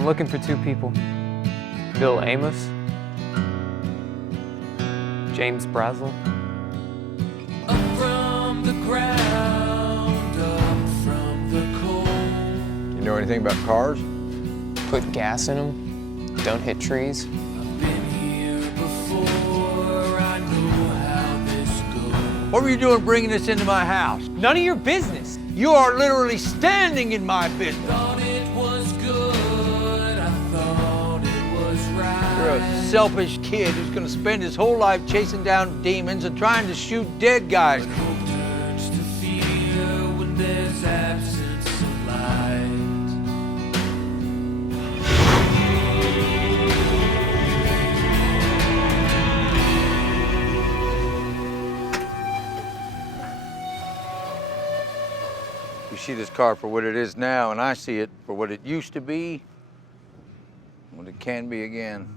I'm looking for two people. Bill Amos, James Brazel. Up from the ground, up from the cold. You know anything about cars? Put gas in them, don't hit trees. I've been here before, I know how this goes. What were you doing bringing this into my house? None of your business. You are literally standing in my business. Thought it was good, I thought it was right. You're a selfish kid who's gonna spend his whole life chasing down demons and trying to shoot dead guys. Hope turns to fear when there's absence of light. You see this car for what it is now, and I see it for what it used to be, what it can be again.